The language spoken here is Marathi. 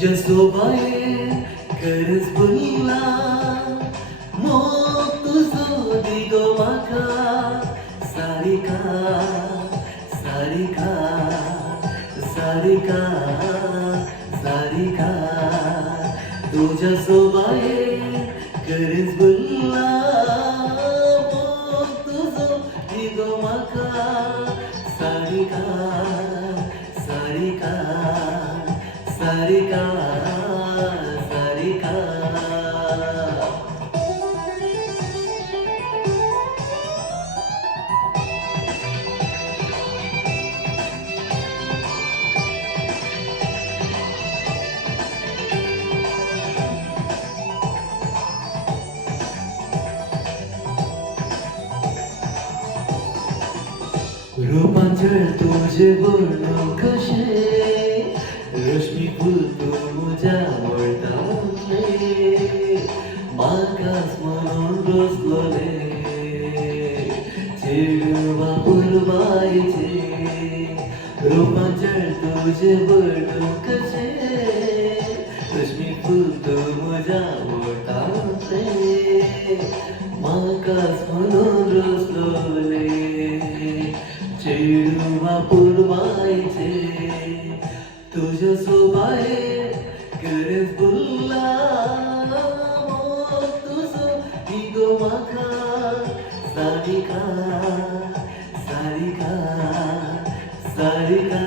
तुझ्या सोबाये खरंच बोलला मोग तुझो दिगो म्हाका सारिका सारिका सारिका सारिका तुझ्या सोबाये खरंच बोलला मोग तुझो दिगो म्हाका सारिका सारिका सारिका सारिका रूपांतर तुझे बोलणं कशे रश्मी फूल तू म्हज्या वळटाले म्हाकाच म्हणून रसलोले चेडवा पुरबायचे रूपांतर तुझे बोलणं कशे रश्मी फूल तू म्हज्या वळटाले म्हाकाच म्हणून रसलोले चेडवा पुरबायचे तुझ्या सोबाये खरंच बोलला मोग तुझो दिगो म्हाका सारिका सारिका सारिका